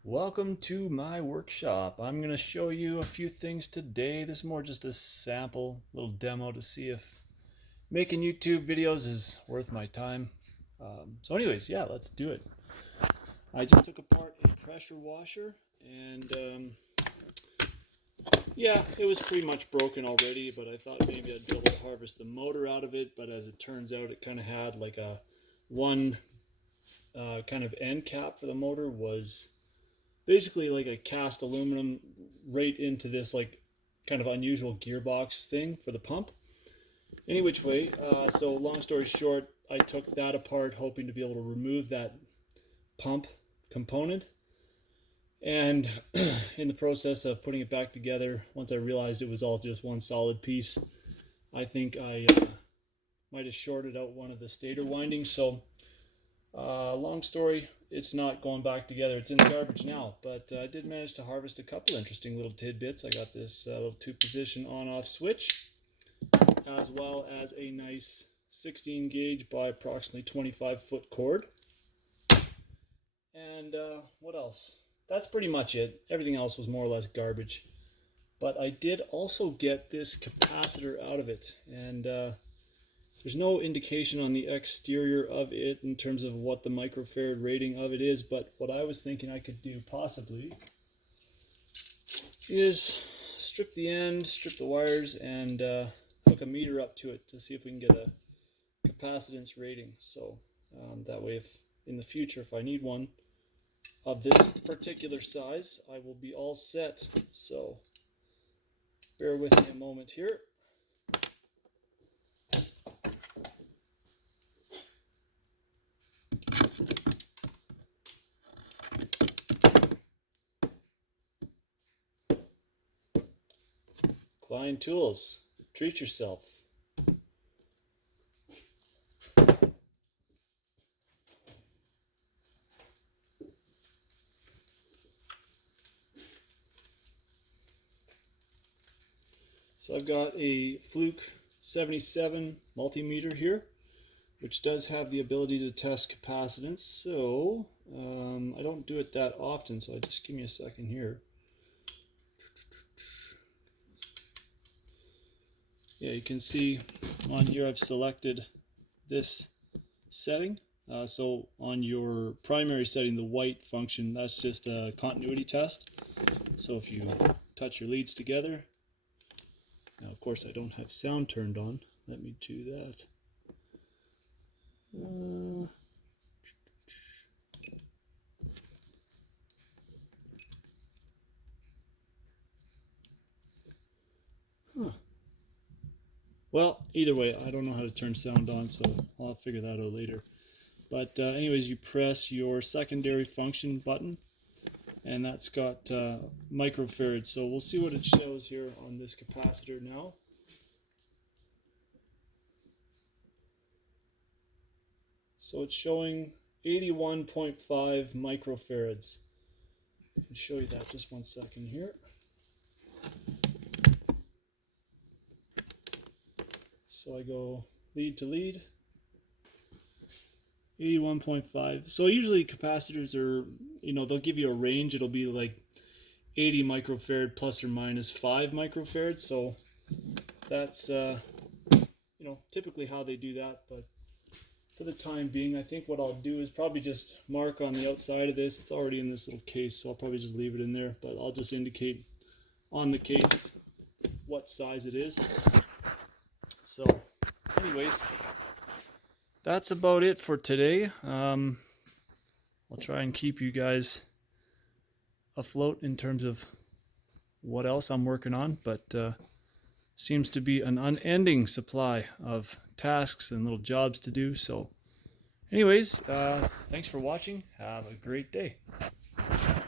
Welcome to my workshop. I'm going to show you a few things today. This is more just a sample, little demo to see if making YouTube videos is worth my time. So anyways, yeah, let's do it. I just took apart a pressure washer and yeah, it was pretty much broken already, but I thought maybe I'd be able to harvest the motor out of it, but as it turns out, it kind of had like a one kind of end cap for the motor was basically like a cast aluminum right into this like kind of unusual gearbox thing for the pump. Any which way, so long story short, I took that apart hoping to be able to remove that pump component, and in the process of putting it back together, once I realized it was all just one solid piece, I think I might have shorted out one of the stator windings. So long story, it's not going back together. It's in the garbage now, but I did manage to harvest a couple interesting little tidbits. I got this little 2-position on-off switch, as well as a nice 16 gauge by approximately 25-foot cord. And what else? That's pretty much it. Everything else was more or less garbage. But I did also get this capacitor out of it, and there's no indication on the exterior of it in terms of what the microfarad rating of it is, but what I was thinking I could do possibly is strip the end, strip the wires, and hook a meter up to it to see if we can get a capacitance rating. So that way, if in the future, if I need one of this particular size, I will be all set. So bear with me a moment here. Klein Tools, treat yourself. So I've got a Fluke 77 multimeter here, which does have the ability to test capacitance. So I don't do it that often, so just give me a second here. Yeah, you can see on here I've selected this setting. So on your primary setting, the white function, that's just a continuity test. So if you touch your leads together, now of course I don't have sound turned on. Let me do that. Well, either way, I don't know how to turn sound on, so I'll figure that out later. But anyways, you press your secondary function button, and that's got microfarads. So we'll see what it shows here on this capacitor now. So it's showing 81.5 microfarads. I'll show you that just one second here. So I go lead to lead, 81.5. So usually capacitors are, they'll give you a range. It'll be like 80 microfarad plus or minus 5 microfarads. So that's, typically how they do that. But for the time being, I think what I'll do is probably just mark on the outside of this. It's already in this little case, so I'll probably just leave it in there. But I'll just indicate on the case what size it is. So anyways, that's about it for today. I'll try and keep you guys afloat in terms of what else I'm working on, but seems to be an unending supply of tasks and little jobs to do. So anyways, thanks for watching. Have a great day.